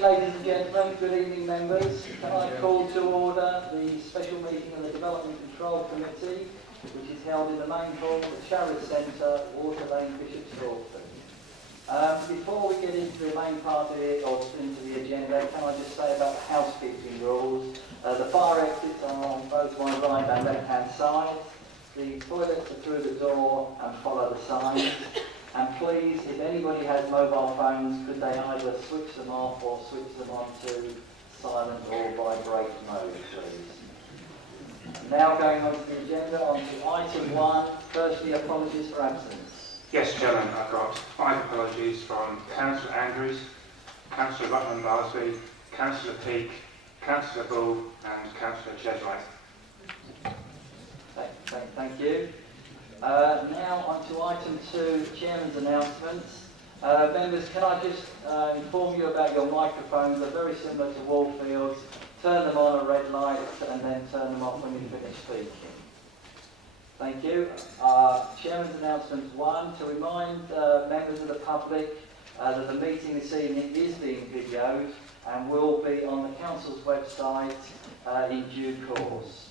evening, ladies and gentlemen. Good evening, members. Can I call to order the special meeting of the Development Control Committee, which is held in the main hall at the Charis Centre, Water Lane, Bishop Stortford. Before we get into the main part of it, or into the agenda, can I just say about the housekeeping rules? The fire exits are on both my right and left-hand side. The toilets are through the door and follow the signs. And please, if anybody has mobile phones, could they either switch them off or switch them on to silent or vibrate mode, please. Now going on to the agenda, on to item 1. Firstly, apologies for absence. Yes, Chairman, I've got 5 apologies from Councillor Andrews, Councillor Rutland-Barsby, Councillor Peake, Councillor Bull and Councillor Cheswright. Thank you. Now on to item 2, Chairman's announcements. Members, can I just inform you about your microphones? They're very similar to Wallfield's. Turn them on a red light and then turn them off when you finish speaking. Thank you. Chairman's announcements 1, to remind members of the public that the meeting this evening is being videoed and will be on the Council's website in due course.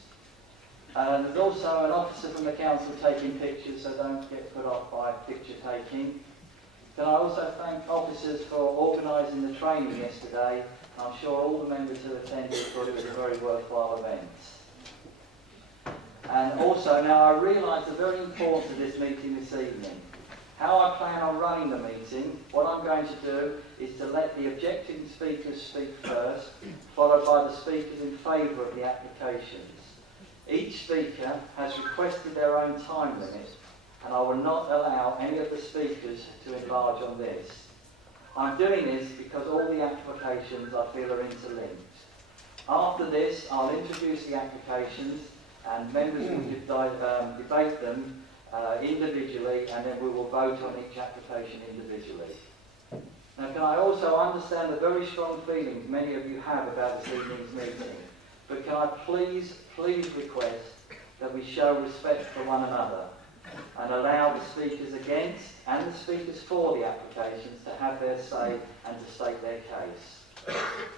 There's also an officer from the council taking pictures, so don't get put off by picture taking. Can I also thank officers for organising the training yesterday? I'm sure all the members who attended thought it was a very worthwhile event. And also, now I realise the very importance of this meeting this evening. How I plan on running the meeting, what I'm going to do is to let the objecting speakers speak first, followed by the speakers in favour of the applications. Each speaker has requested their own time limit, and I will not allow any of the speakers to enlarge on this. I'm doing this because all the applications I feel are interlinked. After this, I'll introduce the applications, and members will debate them individually, and then we will vote on each application individually. Now, can I also understand the very strong feelings many of you have about this evening's meeting? But can I please request that we show respect for one another and allow the speakers against and the speakers for the applications to have their say and to state their case.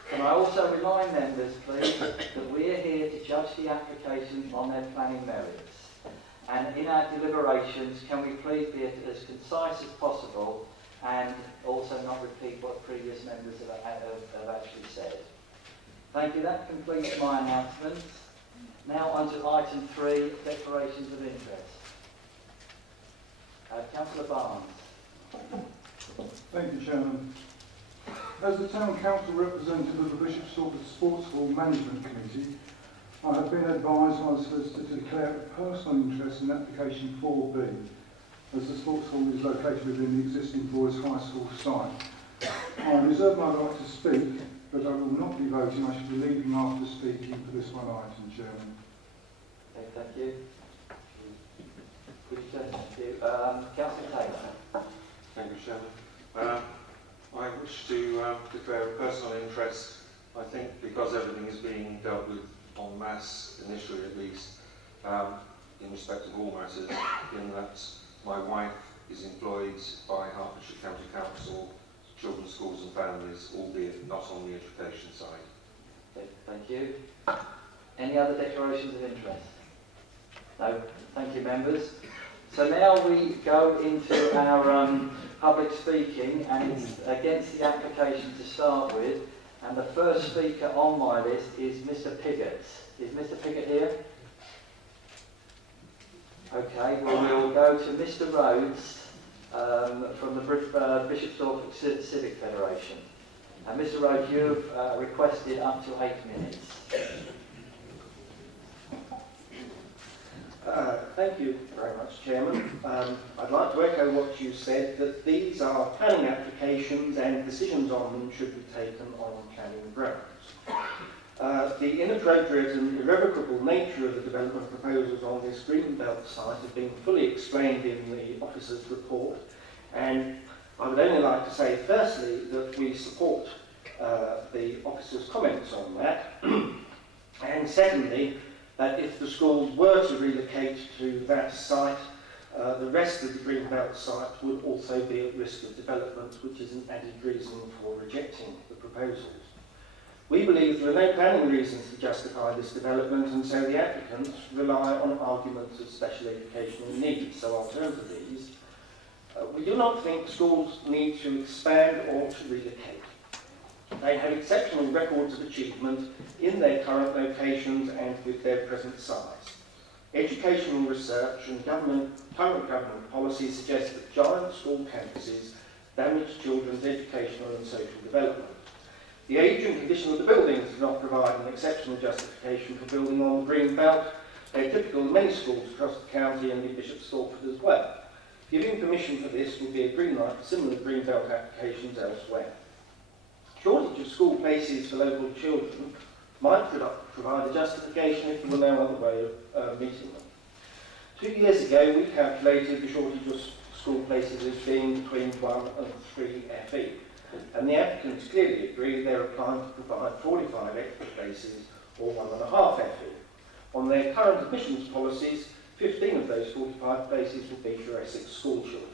Can I also remind members, please, that we are here to judge the applications on their planning merits. And in our deliberations, can we please be as concise as possible and also not repeat what previous members have actually said. Thank you. That completes my announcements. Now on to item 3, declarations of interest. Councillor Barnes. Thank you, Chairman. As the Town Council representative of the Bishop Stortford Sports Hall Management Committee, I have been advised by the solicitor to declare a personal interest in application 4B, as the sports hall is located within the existing Boys High School site. I reserve my right to speak, but I will not be voting. I shall be leaving after speaking for this one item, Chairman. Okay, thank you. Councillor Taylor. Thank you, Chairman. I wish to declare a personal interest, I think, because everything is being dealt with en masse, initially at least, in respect of all matters, in that my wife is employed by Hertfordshire County Council, Children's Schools and Families, albeit not on the education side. Okay, thank you. Any other declarations of interest? No? Thank you, members. So now we go into our public speaking, and it's against the application to start with. And the first speaker on my list is Mr. Piggott. Is Mr. Piggott here? Okay, well, we'll go to Mr. Rhodes from the Bishop Stortford Civic Federation. And Mr. Rhodes, you've requested up to 8 minutes. Thank you very much, Chairman. I'd like to echo what you said, that these are planning applications and decisions on them should be taken on planning grounds. The inappropriate and irrevocable nature of the development proposals on this Greenbelt site have been fully explained in the officer's report, and I would only like to say firstly that we support the officer's comments on that, and secondly that if the schools were to relocate to that site, the rest of the Greenbelt site would also be at risk of development, which is an added reason for rejecting the proposal. proposals. We believe there are no planning reasons to justify this development, and so the applicants rely on arguments of special educational needs. So I'll turn to these. We do not think schools need to expand or to relocate. They have exceptional records of achievement in their current locations and with their present size. Educational research and current government policy suggest that giant school campuses damage children's educational and social development. The age and condition of the buildings does not provide an exceptional justification for building on the green belt. They are typical of many schools across the county and in Bishop Stortford as well. Giving permission for this would be a green light for similar green belt applications elsewhere. Shortage of school places for local children might provide a justification if there were no other way of meeting them. 2 years ago, we calculated the shortage of school places as being between 1 and 3 FE. And the applicants clearly agree they're applying to provide 45 extra places or 1.5 FE. On their current admissions policies, 15 of those 45 places will be for Essex school children.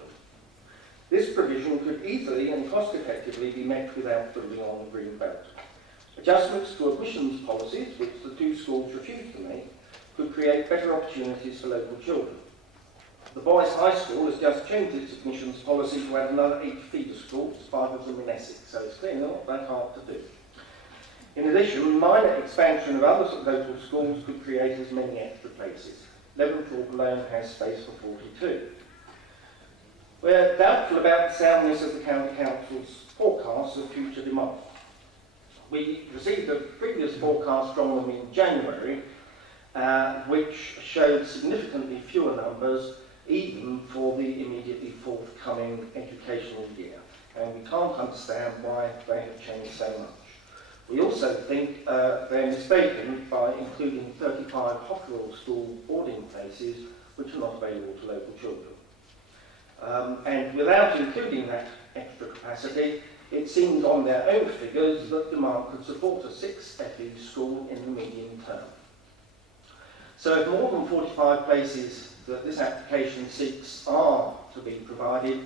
This provision could easily and cost effectively be met without building on the green belt. Adjustments to admissions policies, which the two schools refused to make, could create better opportunities for local children. The Boys High School has just changed its admissions policy to add another 8 feeder schools, 5 of them in Essex, so it's clearly not that hard to do. In addition, minor expansion of other local schools could create as many extra places. Leaventhorpe alone has space for 42. We're doubtful about the soundness of the County Council's forecasts of future demand. We received a previous forecast from them in January, which showed significantly fewer numbers, even for the immediately forthcoming educational year. And we can't understand why they have changed so much. We also think they're mistaken by including 35 Hockerell school boarding places which are not available to local children. And without including that extra capacity, it seems on their own figures that demand could support a 6 FE school in the medium term. So if more than 45 places that this application seeks are to be provided,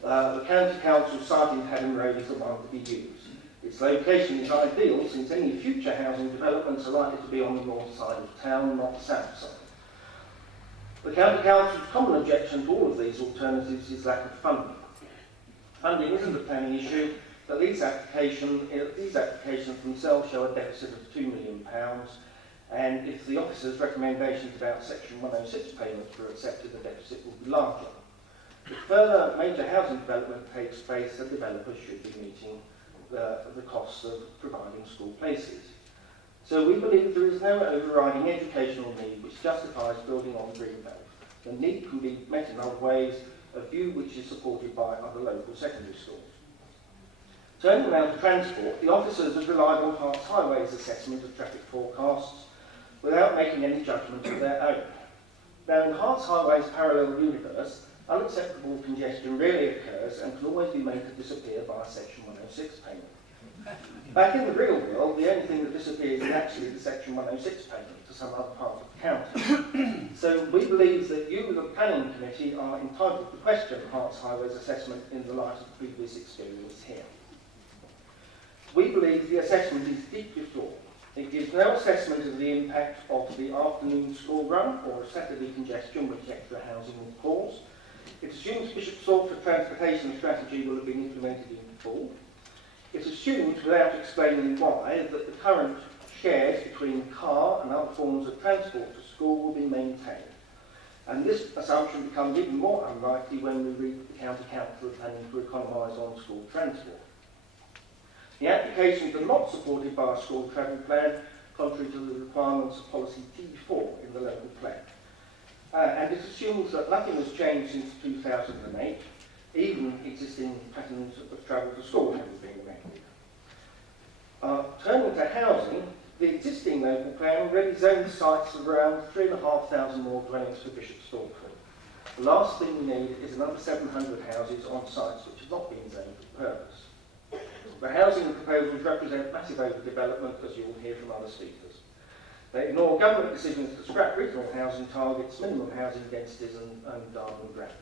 the County Council site in Haddon Road is the one to be used. Its location is ideal since any future housing developments are likely to be on the north side of town, not the south side. The County Council's common objection to all of these alternatives is lack of funding. Funding isn't a planning issue, but these applications themselves show a deficit of £2 million, and if the officer's recommendations about Section 106 payments were accepted, the deficit will be larger. If further major housing development takes place, the developers should be meeting the costs of providing school places. So we believe there is no overriding educational need which justifies building on the green belt. The need can be met in other ways, a view which is supported by other local secondary schools. Turning now to transport, the officers have relied on Herts Highways' assessment of traffic forecasts without making any judgment of their own. Now, in Herts Highways' parallel universe, unacceptable congestion rarely occurs and can always be made to disappear by a Section 106 payment. Back in the real world, the only thing that disappears is actually the Section 106 payment to some other part of the county. So we believe that you, the Planning Committee, are entitled to question Herts Highways' assessment in the light of the previous experience here. We believe the assessment is deeply flawed. It gives no assessment of the impact of the afternoon school run or Saturday congestion which extra housing will cause. It assumes Bishop Stortford transportation strategy will have been implemented in full. It assumes, without explaining why, that the current shares between car and other forms of transport to school will be maintained. And this assumption becomes even more unlikely when we read the County Council planning to economise on school transport. The applications are not supported by a school travel plan, contrary to the requirements of policy T4 in the local plan. And it assumes that nothing has changed since 2008, even existing patterns of travel to school haven't been amended. Turning to housing, the existing local plan already zones sites of around 3,500 more dwellings for Bishop Stortford. The last thing we need is another 700 houses on sites which have not been zoned for purpose. The housing proposals represent massive overdevelopment, as you will hear from other speakers. They ignore government decisions to scrap regional housing targets, minimum housing densities and Darwin grant.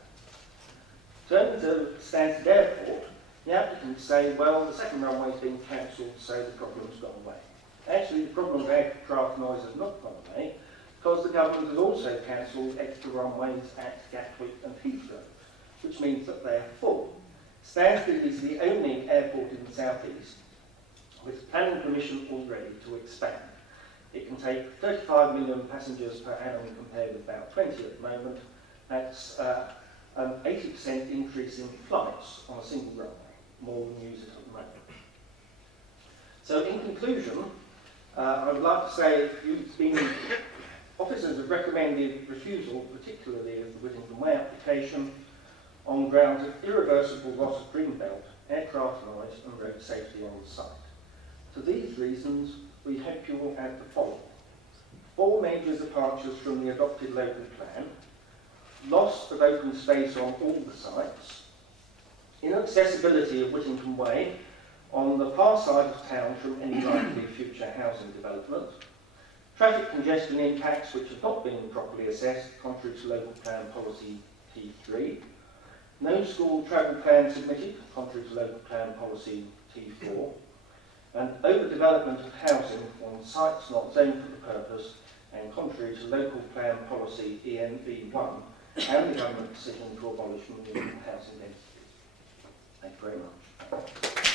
Turning to Stansted Airport, The applicants say, well, the second runway's been cancelled, so the problem's gone away. Actually, the problem of aircraft noise has not gone away, because the government has also cancelled extra runways at Gatwick and Heathrow, which means that they are full. Stansted is the only airport in the southeast with planning permission already to expand. It can take 35 million passengers per annum compared with about 20 at the moment. That's an 80% increase in flights on a single runway, more than use it at the moment. So in conclusion, I would like to say officers have recommended refusal, particularly of the Whittington Way application, on grounds of irreversible loss of greenbelt, aircraft noise and road safety on the site. For these reasons, we hope you will add the following: 4 major departures from the adopted local plan, loss of open space on all the sites, inaccessibility of Whittington Way on the far side of town from any likely future housing development, traffic congestion impacts which have not been properly assessed, contrary to local plan policy T3, no school travel plan submitted, contrary to local plan policy T4, and overdevelopment of housing on sites not zoned for the purpose and contrary to local plan policy ENV1 and the government decision to abolish minimum housing densities. Thank you very much.